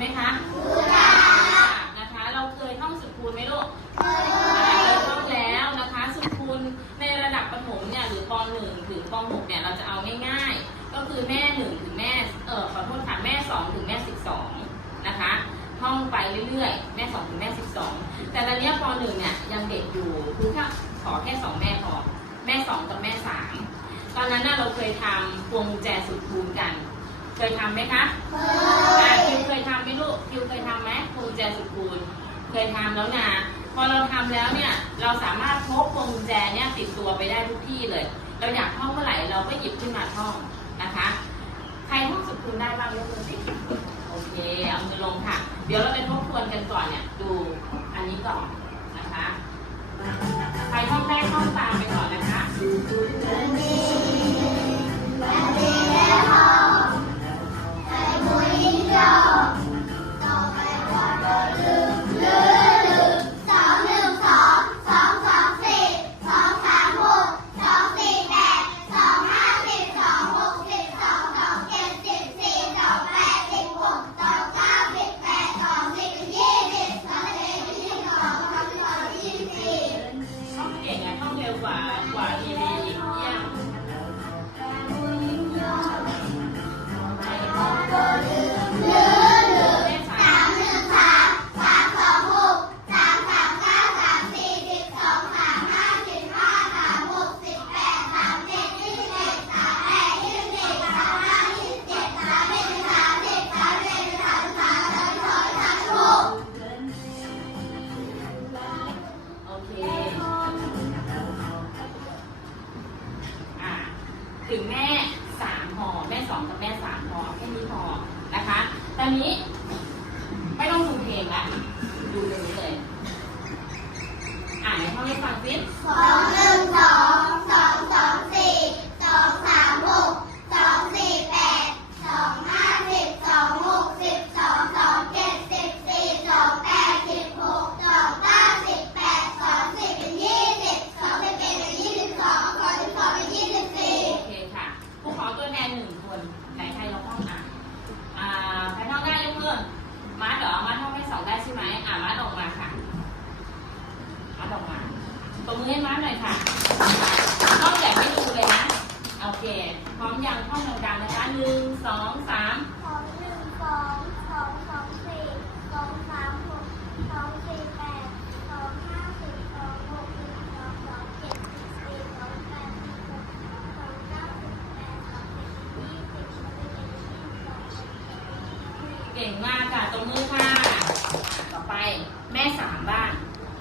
ไหมคะนะคะ เราเคยท่องสุดคูณไหมลูกเคยท่องแล้วนะคะ สุดคูณในระดับประถมเนี่ยหรือป .1 ถึงป .6 เนี่ยเราจะเอาง่ายๆ ก็คือแม่1ถึงแม่เออขอโทษค่ะแม่2ถึงแม่12นะคะท่องไปเรื่อยๆ แม่2ถึงแม่12 แต่ตอนนี้ป .1 เนี่ยยังเด็กอยู่คือแค่ขอแค่สองแม่พอแม่ส2กับแม่สามตอนนั้นเราเคยทำพวงแจสุดคูณกัน เคยทำไหมคะอ่าคิวเคยทำไหมลูกคิวเคยทำไหมพวงกุญแจสุดคูณเคยทำแล้วนะพอเราทำแล้วเนี่ยเราสามารถพกพวงกุญแจเนี่ยติดตัวไปได้ทุกที่เลย เราอยากท่องเมื่อไหร่เราก็หยิบขึ้นมาท่องนะคะ ใครท่องสุดคูณได้บ้างยกมือสิโอเคเอามือลงค่ะ เดี๋ยวเราไปทบทวนกันก่อนเนี่ยดูอันนี้ก่อนนะคะใครท่องได้ท่องตามไปก่อนนะคะ ตอนนี้ ไม่ต้องดูเพลงละดูตรงนี้เลย อ่านในห้องให้ฟังสิ สองหนึ่งสองสองสองสี่สองสามหกสองสี่แปดสองห้าสิบสองหกสิบสองสองเจ็ดสิบสี่สองแปดสิบหกสองเก้าสิบแปดสองสิบเป็นยี่สิบสองสิบเอ็ดเป็นยี่สิบสองสองสิบสองเป็นยี่สิบสี่ โอเคค่ะผู้ขอตัวแทนหนึ่งคน ไหนใครลองท่องอะอ่าใครท่องได้ยกมือมาร์ทเหรอมาร์ทท่องไม่สองได้ใช่ไหมอ่ามาร์ทออกมาค่ะ มาร์ทออกมาตบมือให้มาร์ทหน่อยค่ะท่องแบบไม่ดูเลยนะ โอเค พร้อมยังท่องดังๆนะคะหนึ่ง สองสามสองหนึ่งสองสองสองสี่สองสามหกสองสี่แปดสองห้าสิบสองหกสิบสองสองเจ็ดสิบสี่สองแปดสิบหกสองเก้าสิบแปดสองสิบยี่สิบสองสิบเอ็ดยี่สิบสองสิบสามสิบสี่เก่งมากค่ะตบมือค่ะ ต่อไปแม่สามบ้าง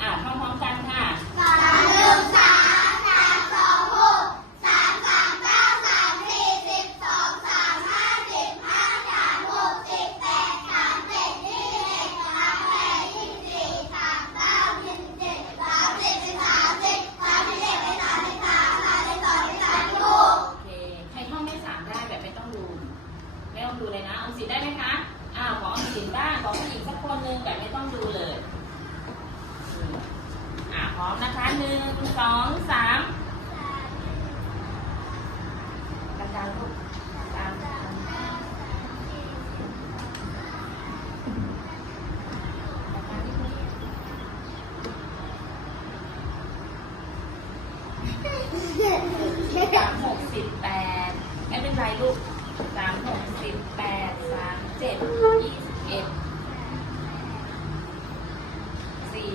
อ่าท่องพร้อมกันค่ะ สามหนึ่งสามสามสองหกสามสามเก้าสามสี่สิบสองสามห้าสิบห้าสามหกสิบแปดสามเจ็ดยี่สิบเอ็ดสามแปดยี่สิบสี่สามเก้ายี่สิบเจ็ดสามสิบเป็นสามสิบสามสิบเอ็ดเป็นสามสิบสามสามสิบสองเป็นสามสิบหก โอเค ใครท่องแม่สามได้แบบไม่ต้องดู ไม่ต้องดูเลยนะออมสินได้ไหมคะ อ้าวขอออมสินบ้างขอผู้หญิงสักคนหนึ่งแบบไม่ต้องดูเลยอืมอ่าพร้อมนะคะหนึ่งสองสามดังๆลูกสามดังๆนิดนึงสามหกสิบแปดไม่เป็นไรลูกสามหกสิบแปดสามเจ็ด ยี่สิบเอ็ดสี่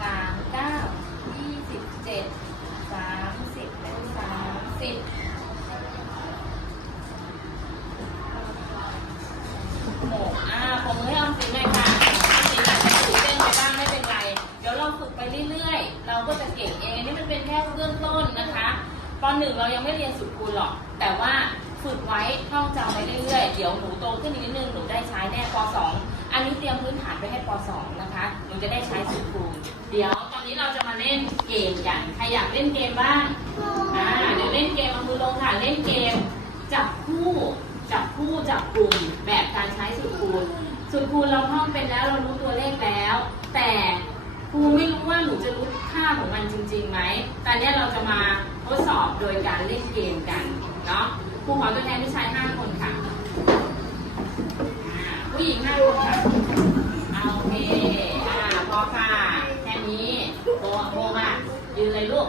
สามเก้ายี่สิบเจ็ดสามสิบเป็นสามสิบหกอ่าผมมือให้ออมสินหน่อยค่ะออมสินอาจจะตื่นเต้นไปบ้างไม่เป็นไร เดี๋ยวเราฝึกไปเรื่อยๆ เราก็จะเก่งเองนนี่มันเป็นแค่เบื้องต้นนะคะ ตอนหนึ่งเรายังไม่เรียนสุดคูณหรอก แต่ว่าฝึกไว้ท่องจำไว้เรื่อยๆ เดี๋ยวหนูโตขึ้นอีกนิดนึงหนูได้ใช้แน่ป .2 อันนี้เตรียมพื้นฐานไปให้ป .2 นะคะ หนูจะได้ใช้สุดคูณ เดี๋ยวตอนนี้เราจะมาเล่นเกมกัน ใครอยากเล่นเกมบ้าง อ่า เดี๋ยวเล่นเกมเอามือลงค่ะ เล่นเกมจับคู่ จับคู่จับกลุ่มแบบการใช้สุดคูณสุดคูณเราท่องเป็นแล้วเรารู้ตัวเลขแล้ว แต่ รูไม่รู้ว่าหนูจะรู้ค่าของมันจริงๆไหมแต่เนี้ยเราจะมาทดสอบโดยการเล่นเกมกันเนาะครูขอตัวแทนผู้ชายห้าคนค่ะผู้หญิงห้าคนค่ะเอาโอเคอ่าพอค่ะแค่นี้โบโบมายืนเลยลูก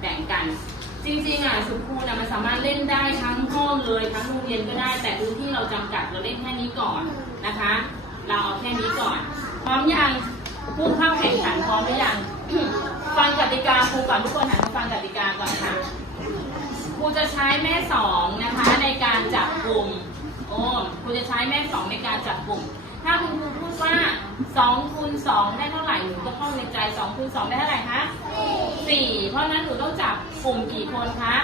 แบ่งกัน จริงๆอะสุดคูณอะมันสามารถเล่นได้ทั้งห้องเลยทั้งโรงเรียนก็ได้ แต่พื้นที่เราจำกัดเราเล่นแค่นี้ก่อนนะคะ เราเอาแค่นี้ก่อน พร้อมยัง ผู้เข้าแข่งขันพร้อมหรือยัง ฟังกติกาครูก่อนทุกคนหันมาฟังกติกาก่อนค่ะครูจะใช้แม่สองนะคะ ในการจับกลุ่มโอ้ครูจะใช้แม่สองในการจับกลุ่ม ถ้าคุณครูพูดว่า2คูณ2ได้เท่าไหร่หนูก็ท่องในใจ2คูณ2ได้เท่าไหร่คะสี่เพราะนั้นหนูต้องจับกลุ่มกี่คนคะ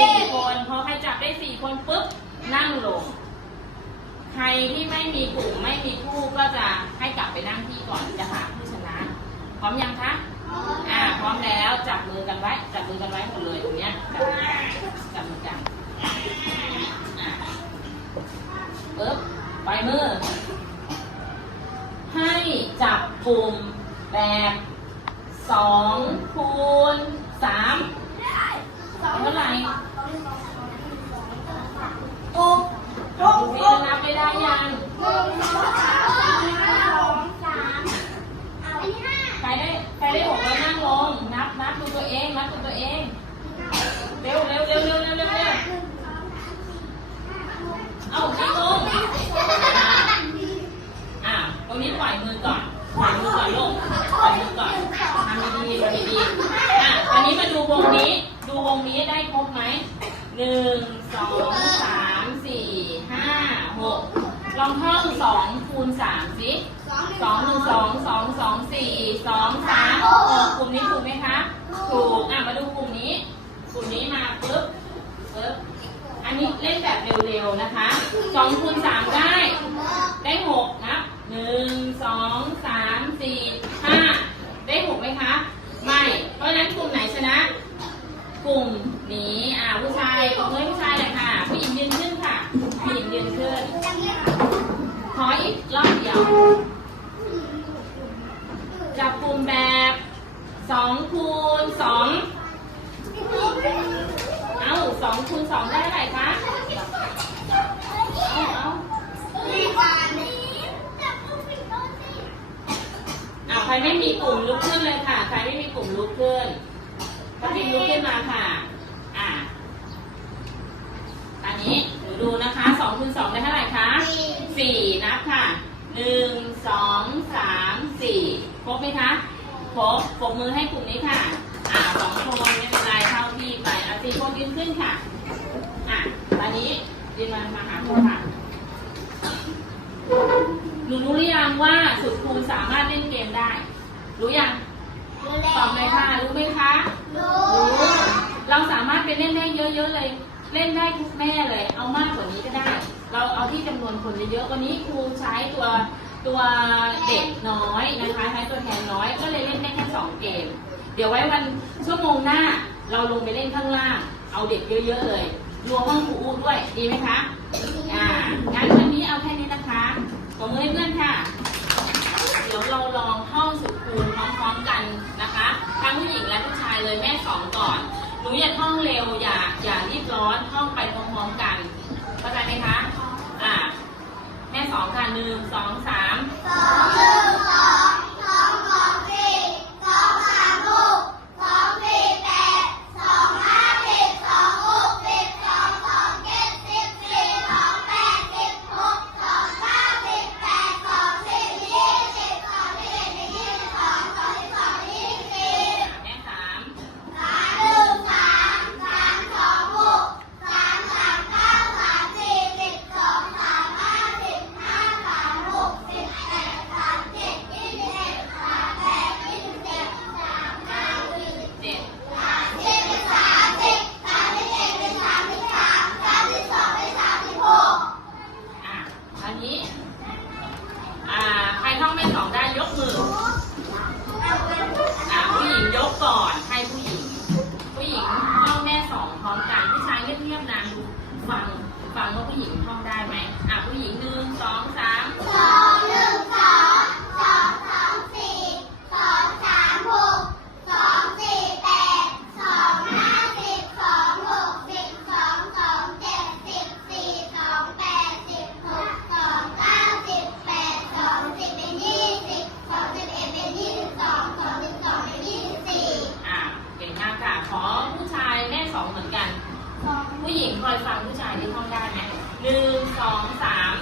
สี่คนพอใครจับได้สี่คนปุ๊บนั่งลงใครที่ไม่มีกลุ่มไม่มีคู่ก็จะให้กลับไปนั่งที่ก่อนจะหาผู้ชนะ ร้อมยังคะ อ่า พร้อมแล้วจับมือกันไว้ จับมือกันไว้หมดเลยตรงเนี้ย จับจับมือกันอ่าปึ๊บปล่อยมือ ให้จับกลุ่มแบบสองคูณสามเท่าไหร่ หกหก วิ ห จะ ก นับไม่ได้ยัง หนึ่งสองสามสามเอาอันนี้ห้า ใครได้ใครได้หกแล้วนั่งลง นับนับดูตัวเอง นับดูตัวเอง เร็วเร็วเร็วเร็วเร็วเร็วเร็วเอานั่งลง อ่าตรงนี้ปล่อยมือก่อน ปล่อยมือก่อนลูกปล่อยมือก่อนทำดีๆทำดีๆอะตอนนี้มาดูวงนี้ ดูวงนี้ได้ครบไหมหนึ่งสองสามสี่ห้าหกลองท่องสองคูณสามสิ สองหนึ่งสองสองสองสี่สองสามหกกลุ่มนี้ถูกไหมคะถูกอะมาดูกลุ่มนี้ กลุ่มนี้มาปึ๊บปึ๊บอันนี้เล่นแบบเร็วๆนะคะสองคูณสามได้ได้หกนับหนึ่งสองสามสี่ห้าได้หกไหมคะไม่ เพราะฉะนั้นกลุ่มไหนชนะ กลุ่มนี้อ่าผู้ชายตบมือให้ผู้ชายเลยค่ะ ผู้หญิงยืนขึ้นค่ะผู้หญิงยืนขึ้นขออีกรอบเดียว จับกลุ่มแบบสองคูณสองเอ้าสองคูณสองได้เท่าไหร่คะเอาเอาอ่าใครไม่มีกลุ่มลุกขึ้นเลยค่ะ ใครไม่มีกลุ่มลุกขึ้นพัพิมลุกขึ้นมาค่ะ อ่าอันนี้หนูดูนะคะสองคูณสองได้เท่าไหร่คะสี่นับค่ะหนึ่งสองสามสี่ ครบไหมคะครบปรบมือให้กลุ่มนี้ค่ะ อ่าสองคนไม่เป็นไรเท่าที่ไปอะสี่คนยืนขึ้นค่ะ อะตอนนี้ยืนมามาหาครูค่ะ หนูรู้หรือยังว่าสุดคูณสามารถเล่นเกมได้ รู้ยังตอบเลยค่ะ รู้ไหมคะ รู้ เราสามารถไปเล่นได้เยอะๆเลย เล่นได้ทุกแม่เลย เอามากกว่านี้ก็ได้ เราเอาที่จำนวนคนเยอะๆวันนี้ครูใช้ตัว ตัวเด็กน้อยนะคะใช้ตัวแทนน้อยก็เลยเล่นได้แค่สองเกม เดี๋ยวไว้วันชั่วโมงหน้าเราลงไปเล่นข้างล่าง เอาเด็กเยอะๆเลยรวมห้องครูอูด้วยดีไหมคะอ่างั้นวันนี้เอาแค่นี้นะคะขอมือให้เพื่อนค่ะ เดี๋ยวเราลองท่องสุดคูณพร้อมๆกันนะคะทั้งผู้หญิงและผู้ชายเลยแม่สองก่อนหนูอย่าท่องเร็วอย่าอย่ารีบร้อนท่องไปพร้อมๆกันเข้าใจไหมคะอ่าแม่สองค่ะหนึ่งสองสาม อยฟังผู้ชายที่ท่องได้ไหมหนึ่งสองสาม